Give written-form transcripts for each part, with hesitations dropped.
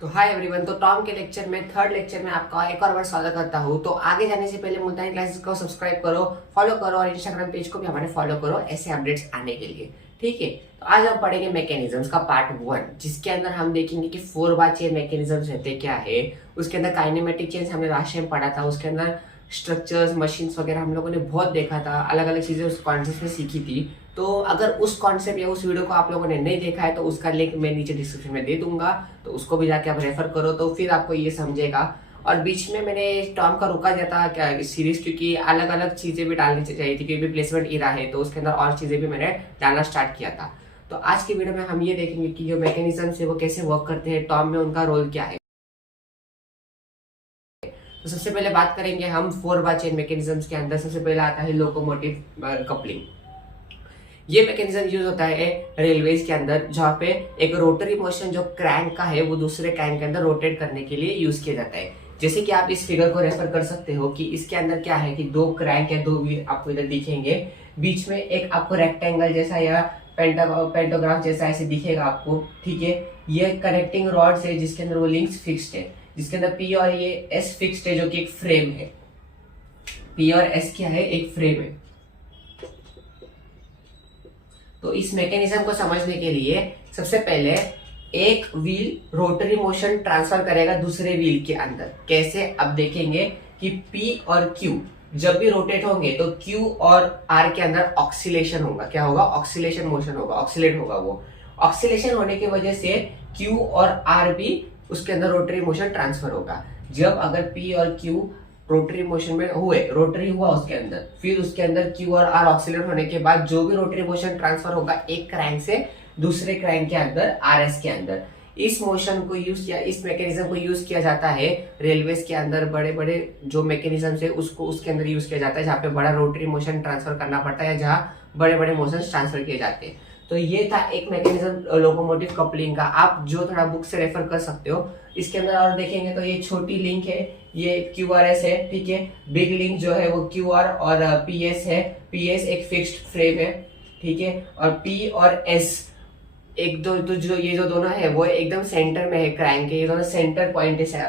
तो hi everyone. तो Tom के लेक्चर में थर्ड लेक्चर में आपका एक और बार स्वागत करता हूँ। तो आगे जाने से पहले मुल्तानी क्लासेस को सब्सक्राइब करो, फॉलो करो और इंस्टाग्राम पेज को भी हमारे फॉलो करो ऐसे अपडेट्स आने के लिए। ठीक है, तो आज हम पढ़ेंगे मैकेनिज्म्स का पार्ट 1, जिसके अंदर हम देखेंगे कि 4 बार चेन मैकेनिज्म्स रहते क्या है। उसके अंदर काइनेमेटिक चेंज हमने लास्ट टाइम पढ़ा था, उसके अंदर स्ट्रक्चर्स मशीन्स वगैरह हम लोगों ने बहुत देखा था, अलग अलग चीजें उस कॉन्सेप्ट में सीखी थी। तो अगर उस कॉन्सेप्ट या उस वीडियो को आप लोगों ने नहीं देखा है तो उसका लिंक मैं नीचे डिस्क्रिप्शन में दे दूंगा, तो उसको भी जाके आप रेफर करो तो फिर आपको ये समझेगा। और बीच में मैंने टॉम का रुका दिया था क्या सीरीज, क्योंकि अलग अलग चीजें भी डालनी चाहिए थी, क्योंकि प्लेसमेंट इरा है तो उसके अंदर और चीजें भी मैंने डालना स्टार्ट किया था। तो आज की वीडियो में हम ये देखेंगे कि जो मैकेनिज्म है वो कैसे वर्क करते हैं, टॉम में उनका रोल क्या है। तो सबसे पहले बात करेंगे हम 4 बार चेन मैकेनिज्म्स के अंदर। सबसे पहले आता है लोकोमोटिव कपलिंग। ये मैकेनिज्म यूज होता है रेलवेज के अंदर, जहाँ पे एक रोटरी मोशन जो क्रैंक का है वो दूसरे क्रैंक के अंदर रोटेट करने के लिए यूज किया जाता है। जैसे कि आप इस फिगर को रेफर कर सकते हो कि इसके अंदर क्या है कि 2 क्रैंक या 2 व्हील आपको इधर दिखेंगे, बीच में एक आपको रेक्टेंगल जैसा या पेंटोग्राफ जैसा ऐसे दिखेगा आपको। ठीक है, ये कनेक्टिंग रॉड्स है जिसके अंदर वो लिंक्स फिक्स्ड है, जिसके अंदर पी और ये एस फिक्स्ड है, जो कि एक फ्रेम है। पी और एस क्या है, एक फ्रेम है। तो इस मैकेनिज्म को समझने के लिए सबसे पहले एक व्हील रोटरी मोशन ट्रांसफर करेगा दूसरे व्हील के अंदर। कैसे, अब देखेंगे कि P और Q जब भी रोटेट होंगे तो Q और R के अंदर ऑक्सीलेशन होगा। क्या होगा, ऑक्सीलेशन मोशन होगा, ऑक्सीलेट होगा। वो ऑक्सीलेशन होने की वजह से Q और R भी उसके अंदर रोटरी मोशन ट्रांसफर होगा। जब अगर P और Q रोटरी मोशन में हुए, रोटरी हुआ उसके अंदर, फिर उसके अंदर Q और R ऑक्सीलेट होने के बाद जो भी रोटरी मोशन ट्रांसफर होगा एक क्रैंक से दूसरे क्रैंक के अंदर, RS के अंदर, इस मोशन को यूज किया, इस मैकेनिज्म को यूज किया जाता है रेलवेज के अंदर। बड़े बड़े जो मैकेनिज्म है उसको उसके अंदर यूज किया जाता है, जहाँ पे बड़ा रोटरी मोशन ट्रांसफर करना पड़ता है, जहाँ बड़े बड़े मोशन ट्रांसफर किए जाते हैं। तो ये था एक मैकेनिज्म लोकोमोटिव कपलिंग का, आप जो थोड़ा बुक से रेफर कर सकते हो। इसके अंदर और देखेंगे तो ये छोटी लिंक है, ये QRS है। ठीक है, बिग लिंक जो है वो QR और PS है। PS एक फिक्स्ड फ्रेम है। ठीक है, और P और S एक दो तो जो ये जो दोनों है वो एकदम सेंटर में है क्रैंक के, ये दोनों सेंटर पॉइंट है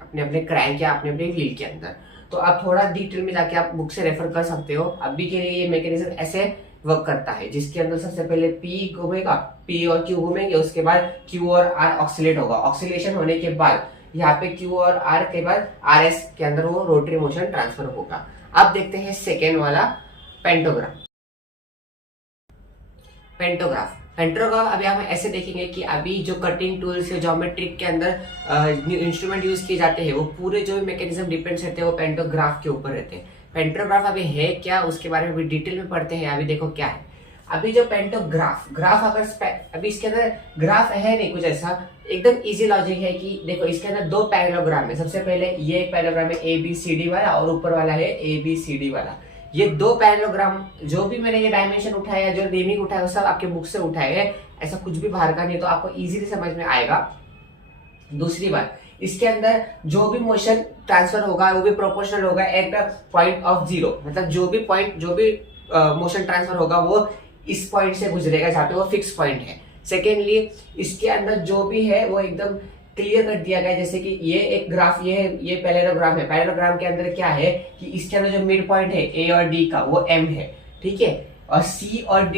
अपने अपने क्रैंक या अपने अपने व्हील के अंदर। तो आप थोड़ा डिटेल में जाके आप बुक से रेफर कर सकते हो। अभी के लिए ये मैकेनिज्म ऐसे वर्क करता है, जिसके अंदर सबसे पहले P घूमेगा, P और Q घूमेंगे, उसके बाद Q और R ऑक्सीलेट होगा। ऑक्सीलेशन होने के बाद यहाँ पे Q और R के बाद RS के अंदर वो रोटरी मोशन ट्रांसफर होगा। अब देखते हैं सेकेंड वाला, पेंटोग्राफ। पेंटोग्राफ अभी हम ऐसे देखेंगे कि अभी जो कटिंग टूल्स या ज्योमेट्रिक के अंदर इंस्ट्रूमेंट यूज किए जाते हैं वो पूरे जो मैकेनिज्म डिपेंड्स रहते हैं वो पेंटोग्राफ के ऊपर रहते हैं। पेंटोग्राफ अभी है क्या, उसके बारे में भी डिटेल में पढ़ते हैं। अभी देखो क्या है, अभी जो पेंटोग्राफ अगर अभी इसके अंदर ग्राफ है नहीं कुछ ऐसा, एकदम इजी लॉजिक है कि देखो इसके अंदर 2 पैरेललोग्राम है। सबसे पहले ये एक पैरेललोग्राम है ABCD वाला, और ऊपर वाला है ABCD वाला। ये 2 पैरेललोग्राम जो भी मैंने ये डायमेंशन उठाया, जो नेमिंग उठाया, वो सब आपके बुक से उठाए है, ऐसा कुछ भी बाहर का नहीं, तो आपको इजीली समझ में आएगा। दूसरी बात, इसके अंदर जो भी मोशन ट्रांसफर होगा वो भी प्रोपोर्शनल होगा एट पॉइंट ऑफ 0, मतलब जो भी मोशन ट्रांसफर होगा वो इस पॉइंट से गुजरेगा जहाँ पे वो फिक्स पॉइंट है। सेकेंडली, इसके अंदर जो भी है वो एकदम क्लियर कर दिया गया, जैसे कि ये एक ग्राफ, ये पैरेललोग्राम है। पैरेललोग्राम के अंदर क्या है कि इसके अंदर जो मिड पॉइंट है A और D का वो M है। ठीक है, और C और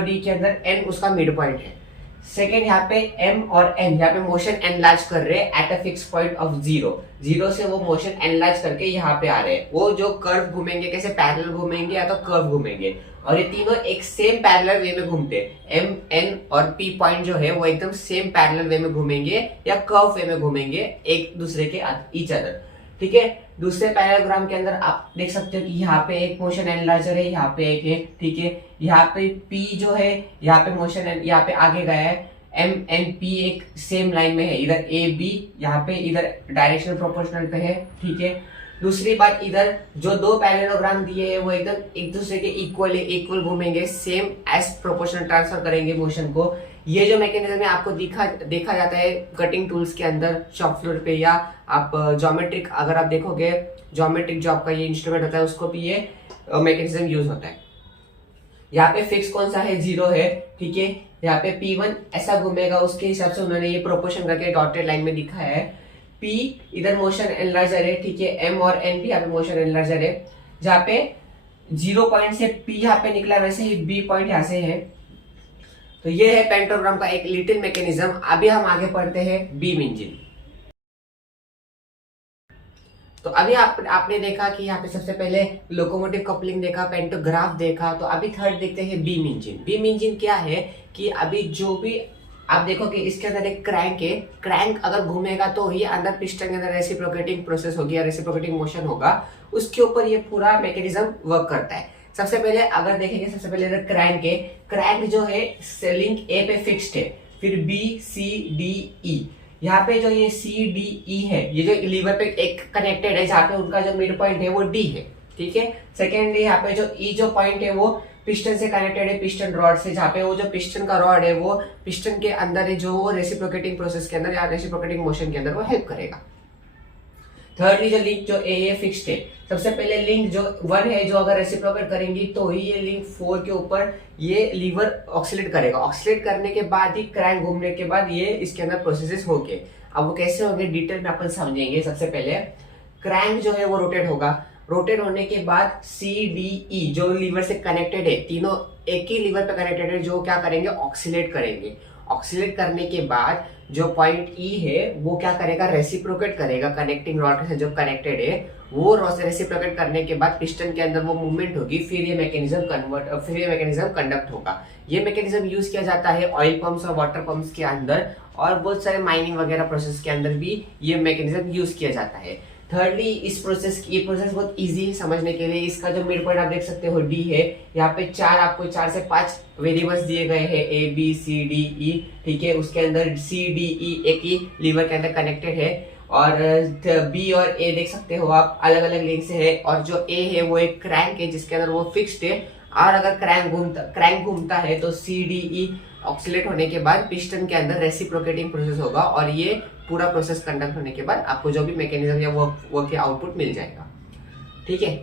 D के अंदर N उसका मिड पॉइंट है। सेकेंड, यहाँ पे M और N यहाँ पे मोशन एनलार्ज कर रहे हैं at a fix point of 0 से वो मोशन एनलार्ज करके यहाँ पे आ रहे हैं। वो जो कर्व घूमेंगे, कैसे पैरेलल घूमेंगे या तो कर्व घूमेंगे, और ये तीनों एक सेम पैरेलल वे में घूमते हैं। M, N और P पॉइंट जो है वो एकदम सेम पैरेलल वे में घूमेंगे या कर्व वे में घूमेंगे एक दूसरे के ईच अदर। ठीक है, दूसरे पैरेललोग्राम के अंदर आप देख सकते हो कि यहाँ पे एक मोशन एनलार्जर है, यहाँ पे एक है। ठीक है, यहाँ पे P जो है यहाँ पे मोशन यहाँ पे आगे गया है, M N P एक सेम लाइन में है, इधर A B यहाँ पे इधर डायरेक्शनल प्रोपोर्शनल पे है। ठीक है, दूसरी बात, इधर जो 2 पैरेललोग्राम दिए हैं वो एकदम एक दूसरे के इक्वल घूमेंगे, सेम एज प्रोपोर्शनल ट्रांसफर करेंगे मोशन को। ये जो मैकेनिज्म है आपको देखा जाता है कटिंग टूल्स के अंदर, शॉप फ्लोर पे, या आप ज्योमेट्रिक अगर आप देखोगे ज्योमेट्रिक जॉब का ये इंस्ट्रूमेंट होता है, उसको भी ये मैकेनिज्म यूज होता है। यहाँ पे फिक्स कौन सा है, 0 है। ठीक है, यहाँ पे P1 ऐसा घूमेगा, उसके हिसाब से उन्होंने ये प्रोपोर्शन करके डॉटेड लाइन में दिखाया है। P इधर मोशन एनलार्जर है, ठीक है, M और N भी यहाँ पे मोशन एनलार्जर है। जहाँ पे 0 पॉइंट से P यहाँ पे निकला, वैसे ही B पॉइंट यहाँ से है। तो ये है पेंटोग्राम का एक लिटिल मैकेनिज्म। अभी हम आगे पढ़ते हैं बीम इंजन। तो अभी आपने देखा कि यहाँ पे सबसे पहले लोकोमोटिव कपलिंग देखा, पेंटोग्राफ देखा, तो अभी थर्ड देखते हैं बीम इंजन। बीम इंजन क्या है कि अभी जो भी आप देखो कि इसके अंदर एक क्रैंक है, क्रैंक अगर घूमेगा तो ही अंदर पिस्टन के अंदर रेसिप्रोकेटिंग प्रोसेस होगी या रेसिप्रोकेटिंग मोशन होगा, उसके ऊपर ये पूरा मैकेनिज्म वर्क करता है। सबसे पहले अगर देखेंगे, सबसे पहले क्रैंक है, क्रैंक जो है लिंक ए पे फिक्स्ड है, फिर बी सी डी ई, यहाँ पे जो ये सी डी ई है, ये जो लीवर पे एक कनेक्टेड है, जहाँ पे उनका जो मिड पॉइंट है वो डी है, ठीक है। सेकेंडली यहाँ पे जो ई जो पॉइंट है वो पिस्टन से कनेक्टेड है, पिस्टन रॉड से, जहाँ पे वो जो पिस्टन का रॉड है वो पिस्टन के अंदर है, जो वो रेसिप्रोकेटिंग प्रोसेस के अंदर या रेसिप्रोकेटिंग मोशन के अंदर वो हेल्प करेगा। थर्डली जो लिंक जो ए फिक्स्ड है, सबसे पहले लिंक जो 1 है, जो अगर रेसिप्रोकेट करेंगी तो ही ये लिंक 4 के ऊपर ये लीवर ऑक्सीलेट करेगा। ऑक्सीलेट करने के बाद ही क्रैंक घूमने के बाद ये इसके अंदर प्रोसेसेस होंगे। अब वो कैसे होंगे डिटेल में अपन समझेंगे। सबसे पहले क्रैंक जो है वो रोटेट होगा, रोटेट होने के बाद सी डी ई जो लीवर से कनेक्टेड है, तीनों एक ही लीवर पे कनेक्टेड है, जो क्या करेंगे ऑक्सीलेट करेंगे। ऑक्सीलेट करने के बाद जो पॉइंट ई है वो क्या करेगा, रेसिप्रोकेट करेगा कनेक्टिंग रॉड से जो कनेक्टेड है, वो रेसिप्रोकेट करने के बाद पिस्टन के अंदर वो मूवमेंट होगी, फिर ये मैकेनिज्म कंडक्ट होगा। ये मैकेनिज्म यूज किया जाता है ऑयल पंप्स और वाटर पंप्स के अंदर, और बहुत सारे माइनिंग वगैरह प्रोसेस के अंदर भी ये मैकेनिज्म यूज किया जाता है। थर्डली ये प्रोसेस बहुत इजी है समझने के लिए। इसका जो मिड पॉइंट आप देख सकते हो डी है, यहाँ पे आपको 4 से 5 वेरिएबल्स दिए गए हैं, ए बी सी डी ई, ठीक है। उसके अंदर सी डी ई एक ही लीवर के अंदर कनेक्टेड है, और बी और ए देख सकते हो आप अलग अलग लिंक से है, और जो ए है वो एक क्रैंक है जिसके अंदर वो फिक्स्ड है, और अगर क्रैंक घूमता है तो सी डी ई ऑक्सीलेट होने के बाद पिस्टन के अंदर रेसिप्रोकेटिंग प्रोसेस होगा, और ये पूरा प्रोसेस कंडक्ट होने के बाद आपको जो भी मैकेनिज्म या वो के आउटपुट मिल जाएगा, ठीक है।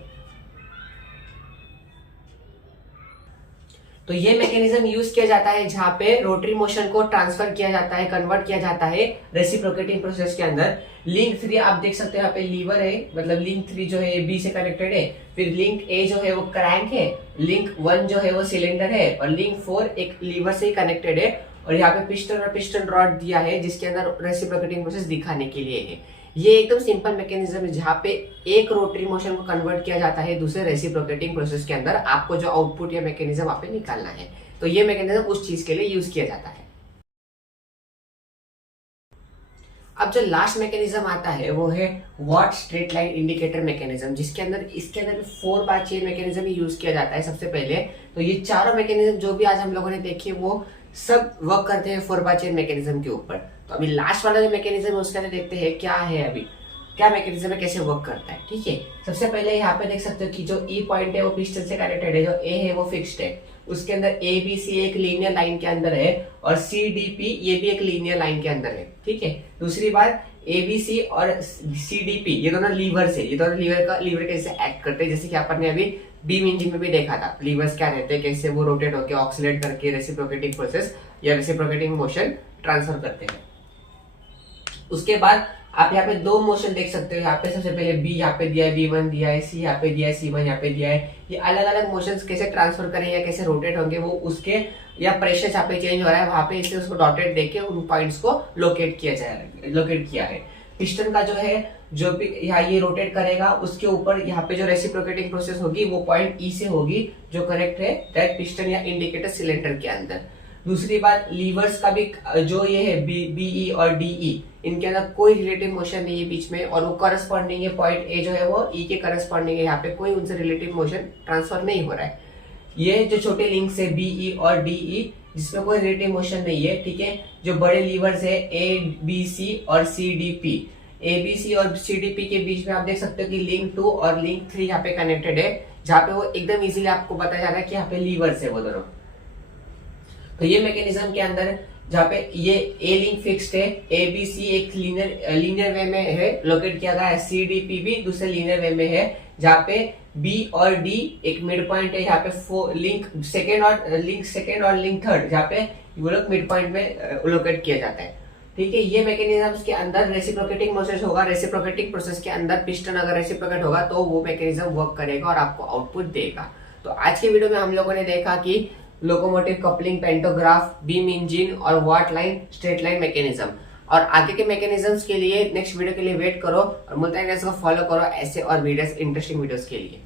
तो ये मैकेनिज्म यूज किया जाता है जहां पे रोटरी मोशन को ट्रांसफर किया जाता है, कन्वर्ट किया जाता है रेसिप्रोकेटिंग प्रोसेस के अंदर। लिंक 3 आप देख सकते हो, यहाँ पे लीवर है, मतलब लिंक 3 जो है बी से कनेक्टेड है, फिर लिंक ए जो है वो क्रैंक है, लिंक 1 जो है वो सिलेंडर है, और लिंक 4 एक लीवर से ही कनेक्टेड है, और यहाँ पे पिस्टन और पिस्टन रॉड दिया है जिसके अंदर रेसिप्रोकेटिंग प्रोसेस दिखाने के लिए है। ये एकदम सिंपल मैकेनिज्म है जहाँ पे एक रोटरी मोशन को कन्वर्ट किया जाता है दूसरे रेसिप्रोकेटिंग प्रोसेस के अंदर। आपको जो आउटपुट या मैकेनिज्म वहां पे निकालना है, तो ये मैकेनिज्म उस चीज के लिए यूज किया जाता है। अब जो लास्ट मैकेनिज्म आता है वो है what straight line indicator mechanism, जिसके अंदर इसके अंदर 4 बार चेन मैकेनिज्म ही यूज किया जाता है। सबसे पहले तो ये चारों मैकेनिज्म जो भी आज हम लोगों ने देखे वो सब वर्क करते हैं 4 बार चेन मैकेनिज्म के ऊपर। तो अभी लास्ट वाला जो मैकेनिज्म है उसके अंदर देखते हैं क्या है, अभी क्या मैकेनिज्म है, कैसे वर्क करता है, ठीक है। सबसे पहले यहाँ पे देख सकते हो कि जो ई पॉइंट है वो पिस्टन से कनेक्टेड है, जो ए है वो फिक्स्ड है, उसके अंदर ए बी सी एक लीनियर लाइन के अंदर है, और सी डी पी ये भी एक लीनियर लाइन के अंदर है, ठीक है। दूसरी बात ए बी सी और सी डी पी ये दोनों लीवर से, ये दोनों लीवर कैसे एक्ट करते हैं, जैसे कि अपन ने अभी बीम इंजन में भी देखा था, लीवर्स क्या रहते हैं, कैसे वो रोटेट होकर ऑक्सीलेट करके रेसिप्रोकेटिंग प्रोसेस या रेसिप्रोकेटिंग मोशन ट्रांसफर करते हैं। उसके बाद आप यहाँ पे 2 मोशन देख सकते हो, यहाँ पे सबसे पहले बी यहाँ पे दिया है, B1 दिया है, सी यहाँ पे दिया है, C1 यहाँ पे दिया है। ये अलग अलग मोशंस कैसे ट्रांसफर करें या कैसे रोटेट होंगे वो उसके, या प्रेशर जहाँ पे चेंज हो रहा है वहां पे इसे उसको डॉटेड देके उन पॉइंट्स को लोकेट किया है। पिस्टन का जो है जो भी यहाँ ये रोटेट करेगा उसके ऊपर यहाँ पे जो रेसिप्रोकेटिंग प्रोसेस होगी वो पॉइंट ई से होगी, जो करेक्ट है दैट पिस्टन या इंडिकेटर सिलेंडर के अंदर। दूसरी बात लीवर्स का भी जो ये है बीई और डीई, इनके अंदर कोई रिलेटिव मोशन नहीं है बीच में, और वो करस्पॉन्डिंग है पॉइंट ए जो है वो ई के करस्पॉन्डिंग है, यहाँ पे कोई उनसे रिलेटिव मोशन ट्रांसफर नहीं हो रहा है। ये जो छोटे लिंक्स है बीई और डीई जिसमें कोई रिलेटिव मोशन नहीं है, ठीक है। जो बड़े लीवर्स है ए बी सी और C D P, A B C और सी डी पी के बीच में आप देख सकते हो कि लिंक 2 और लिंक 3 यहाँ पे कनेक्टेड है, जहाँ पे वो एकदम इजीली आपको बताया जा रहा है कि यहाँ पे लीवर्स है वो दोनों। तो ये मैकेनिज्म के अंदर जहाँ पे ये ए लिंक फिक्स्ड है, ए बी सी एक लीनियर वे में है लोकेट किया गया है, सी डी पी भी दूसरे लीनियर वे में है, जहाँ पे बी और डी एक मिड पॉइंट है, यहाँ पे लिंक सेकेंड और लिंक थर्ड, जहाँ पे वो लोग मिड पॉइंट में लोकेट किया जाता है। ठीक है, ये मैकेनिज्म के अंदर रेसिप्रोकेटिंग प्रोसेस होगा। रेसिप्रोकेटिंग प्रोसेस के अंदर पिस्टन अगर रेसिप्रोकेट होगा तो वो मैकेनिज्म वर्क करेगा और आपको आउटपुट देगा। तो आज के वीडियो में हम लोगों ने देखा कि locomotive coupling, pantograph, beam engine और वाट लाइन, स्ट्रेट लाइन मैकेनिज्म। और आगे के मैकेनिज्म्स के लिए नेक्स्ट वीडियो के लिए वेट करो और मुल्तानी रेस को फॉलो करो ऐसे और वीडियोस, इंटरेस्टिंग वीडियोस के लिए।